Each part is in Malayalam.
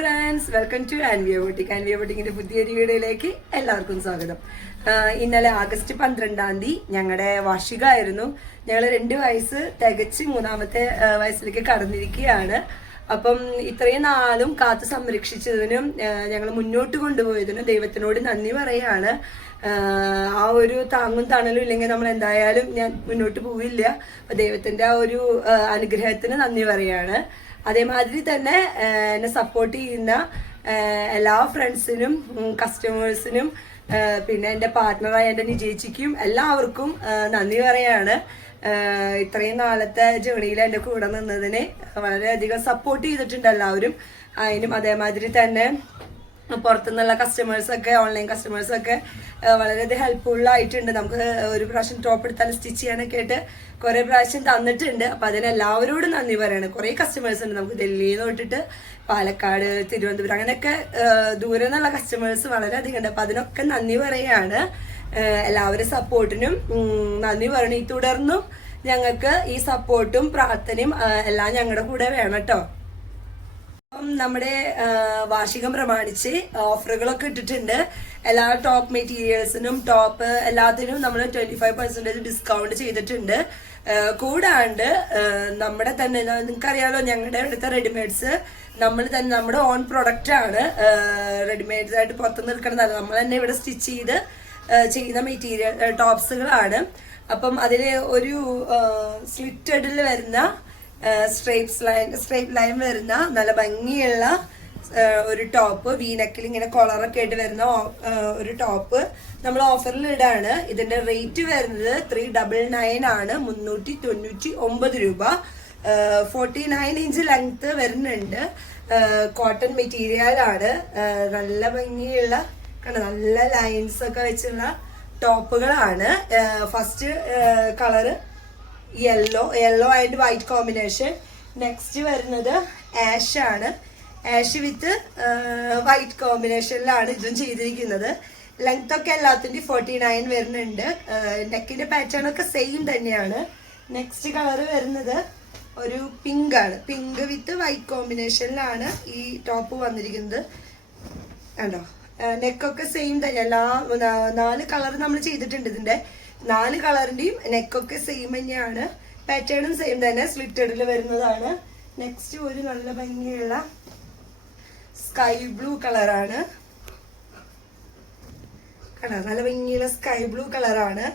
Friends, welcome to Anvia boutique. Anvia ബോട്ടിക്കിന്റെ പുതിയൊരു വീഡിയോയിലേക്ക് എല്ലാവർക്കും സ്വാഗതം. ഇന്നലെ ആഗസ്റ്റ് 12 ഞങ്ങളുടെ വാർഷികമായിരുന്നു. ഞങ്ങൾ 2 വയസ്സ് തികച്ച് 3ാമത്തെ വയസ്സിലേക്ക് കടന്നിരിക്കുകയാണ്. അപ്പം ഇത്രയും നാളും കാത്തു സംരക്ഷിച്ചതിനും ഞങ്ങൾ മുന്നോട്ട് കൊണ്ടുപോയതിനും ദൈവത്തിനോട് നന്ദി പറയാണ്. ആ ഒരു താങ്ങും തണലും ഇല്ലെങ്കിൽ നമ്മൾ എന്തായാലും ഞാൻ മുന്നോട്ട് പോവില്ല. അപ്പൊ ദൈവത്തിന്റെ ആ ഒരു അനുഗ്രഹത്തിന് നന്ദി പറയാണ്. അതേമാതിരി തന്നെ എന്നെ സപ്പോർട്ട് ചെയ്യുന്ന എല്ലാ ഫ്രണ്ട്സിനും കസ്റ്റമേഴ്സിനും പിന്നെ എൻ്റെ പാർട്ട്ണറായ എൻ്റെ നിജേച്ചിക്കും എല്ലാവർക്കും നന്ദി പറയാണ്. ഇത്രയും നാളത്തെ ജേണിയിൽ എൻ്റെ കൂടെ നിന്നതിന് വളരെയധികം സപ്പോർട്ട് ചെയ്തിട്ടുണ്ട് എല്ലാവരും. അതിനും അതേമാതിരി തന്നെ പുറത്തുനിന്നുള്ള കസ്റ്റമേഴ്സൊക്കെ, ഓൺലൈൻ കസ്റ്റമേഴ്സൊക്കെ വളരെയധികം ഹെൽപ്ഫുള്ളായിട്ടുണ്ട്. നമുക്ക് ഒരു പ്രാവശ്യം ടോപ്പ് എടുത്താൽ സ്റ്റിച്ച് ചെയ്യാനൊക്കെ ആയിട്ട് കുറേ പ്രാവശ്യം തന്നിട്ടുണ്ട്. അപ്പം അതിനെല്ലാവരോടും നന്ദി പറയാണ്. കുറേ കസ്റ്റമേഴ്സ് ഉണ്ട് നമുക്ക് ഡൽഹിയിൽ നിന്ന് തൊട്ടിട്ട് പാലക്കാട്, തിരുവനന്തപുരം, അങ്ങനെയൊക്കെ ദൂരെ നിന്നുള്ള കസ്റ്റമേഴ്സ് വളരെയധികം ഉണ്ട്. അപ്പം അതിനൊക്കെ നന്ദി പറയാണ്. എല്ലാവരും സപ്പോർട്ടിനും നന്ദി പറയണം. ഈ തുടർന്നും ഞങ്ങൾക്ക് ഈ സപ്പോർട്ടും പ്രാർത്ഥനയും എല്ലാം ഞങ്ങളുടെ കൂടെ വേണം കേട്ടോ. നമ്മുടെ വാർഷികം പ്രമാണിച്ച് ഓഫറുകളൊക്കെ ഇട്ടിട്ടുണ്ട്. എല്ലാ ടോപ്പ് മെറ്റീരിയൽസിനും ടോപ്പ് എല്ലാത്തിനും നമ്മൾ 25% ഡിസ്കൗണ്ട് ചെയ്തിട്ടുണ്ട്. കൂടാണ്ട് നമ്മുടെ തന്നെ നിങ്ങൾക്കറിയാലോ, ഞങ്ങളുടെ ഇവിടുത്തെ റെഡിമെയ്ഡ്സ് നമ്മൾ തന്നെ നമ്മുടെ ഓൺ പ്രൊഡക്റ്റ് ആണ്. റെഡിമെയ്ഡ്സ് ആയിട്ട് പുറത്തുനിന്ന് എടുക്കണതല്ല, നമ്മൾ തന്നെ ഇവിടെ സ്റ്റിച്ച് ചെയ്ത് ചെയ്യുന്ന മെറ്റീരിയൽ ടോപ്സുകളാണ്. അപ്പം അതിൽ ഒരു സ്ലിറ്റഡിൽ വരുന്ന സ്ട്രൈപ്പ് ലൈൻ വരുന്ന നല്ല ഭംഗിയുള്ള ഒരു ടോപ്പ്, വീനക്കിൽ ഇങ്ങനെ കോളറൊക്കെ ആയിട്ട് വരുന്ന ഒരു ടോപ്പ് നമ്മൾ ഓഫറിൽ ഇടാണ്. ഇതിന്റെ റേറ്റ് വരുന്നത് 399 ആണ്, 399 രൂപ. 49 ഇഞ്ച് ലെങ്ത് വരുന്നുണ്ട്. കോട്ടൺ മെറ്റീരിയൽ ആണ്. നല്ല ഭംഗിയുള്ള നല്ല ലൈൻസ് ഒക്കെ വെച്ചുള്ള ടോപ്പുകളാണ്. First colour yellow and white combination. Next വരുന്നത് ആഷ് ആണ്. ആഷ് വിത്ത് വൈറ്റ് കോമ്പിനേഷനിലാണ് ഇതും ചെയ്തിരിക്കുന്നത്. ലെങ്ത് ഒക്കെ എല്ലാത്തിൻ്റെയും 49 വരുന്നുണ്ട്. നെക്കിന്റെ പാറ്റേൺ ഒക്കെ സെയിം തന്നെയാണ്. നെക്സ്റ്റ് കളർ വരുന്നത് ഒരു പിങ്ക് ആണ്. പിങ്ക് വിത്ത് വൈറ്റ് കോമ്പിനേഷനിലാണ് ഈ ടോപ്പ് വന്നിരിക്കുന്നത്. കണ്ടോ, നെക്കൊക്കെ സെയിം തന്നെ. എല്ലാ 4 കളർ നമ്മൾ ചെയ്തിട്ടുണ്ട്. ഇതിന്റെ 4 കളറിന്റെയും നെക്കൊക്കെ സെയിം തന്നെയാണ്. പാറ്റേണും സെയിം തന്നെ, സ്ലിറ്റഡിൽ വരുന്നതാണ്. നെക്സ്റ്റ് ഒരു നല്ല ഭംഗിയുള്ള സ്കൈ ബ്ലൂ കളറാണ്. നല്ല ഭംഗിയുള്ള സ്കൈ ബ്ലൂ കളറാണ്.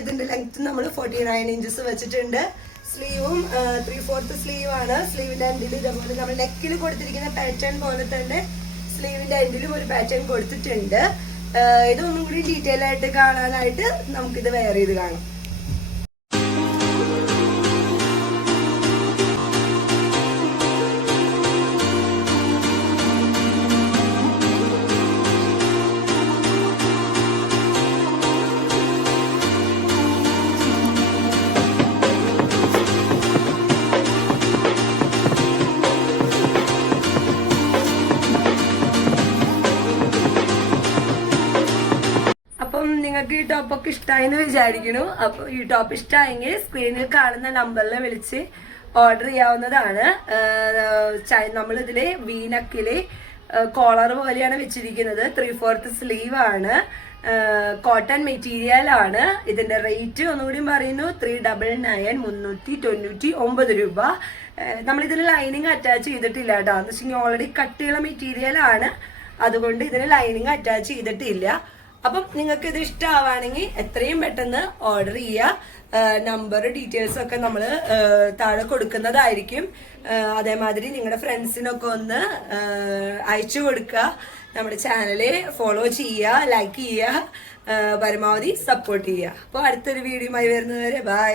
ഇതിന്റെ ലെങ്ത് നമ്മൾ 49 ഇഞ്ചസ് വെച്ചിട്ടുണ്ട്. സ്ലീവും 3/4 സ്ലീവ് ആണ്. സ്ലീവിന്റെ എൻഡിൽ ഇതേപോലെ നമ്മൾ നെക്കിൽ കൊടുത്തിരിക്കുന്ന പാറ്റേൺ പോലെ തന്നെ സ്ലീവിന്റെ എൻഡിലും ഒരു പാറ്റേൺ കൊടുത്തിട്ടുണ്ട്. ഇതൊന്നും കൂടി ഡീറ്റെയിൽ ആയിട്ട് കാണാനായിട്ട് നമുക്കിത് വെയർ ചെയ്ത് കാണാം. നിങ്ങൾക്ക് ഈ ടോപ്പൊക്കെ ഇഷ്ടമായെന്ന് വിചാരിക്കുന്നു. അപ്പോൾ ഈ ടോപ്പ് ഇഷ്ടമായെങ്കിൽ സ്ക്രീനിൽ കാണുന്ന നമ്പറിൽ വിളിച്ച് ഓർഡർ ചെയ്യാവുന്നതാണ്. നമ്മളിതില് വീനക്കില് കോളർ പോലെയാണ് വെച്ചിരിക്കുന്നത്. 3/4 സ്ലീവ് ആണ്. കോട്ടൺ മെറ്റീരിയൽ ആണ്. ഇതിന്റെ റേറ്റ് ഒന്നുകൂടി പറയുന്നു, 399 399 രൂപ. നമ്മളിതിന് ലൈനിങ് അറ്റാച്ച് ചെയ്തിട്ടില്ല കേട്ടോ. എന്ന് വെച്ചാൽ ഓൾറെഡി കട്ടിയുള്ള മെറ്റീരിയൽ ആണ്, അതുകൊണ്ട് ഇതിന് ലൈനിങ് അറ്റാച്ച് ചെയ്തിട്ടില്ല. അപ്പം നിങ്ങൾക്ക് ഇത് ഇഷ്ടമാവുകയാണെങ്കിൽ എത്രയും പെട്ടെന്ന് ഓർഡർ ചെയ്യുക. നമ്പർ ഡീറ്റെയിൽസ് ഒക്കെ നമ്മൾ താഴെ കൊടുക്കുന്നതായിരിക്കും. അതേമാതിരി നിങ്ങളുടെ ഫ്രണ്ട്സിനൊക്കെ ഒന്ന് അയച്ചു കൊടുക്കുക. നമ്മുടെ ചാനല് ഫോളോ ചെയ്യുക, ലൈക്ക് ചെയ്യുക, പരമാവധി സപ്പോർട്ട് ചെയ്യുക. അപ്പോൾ അടുത്തൊരു വീഡിയോയുമായി വരുന്നതുവരെ ബൈ.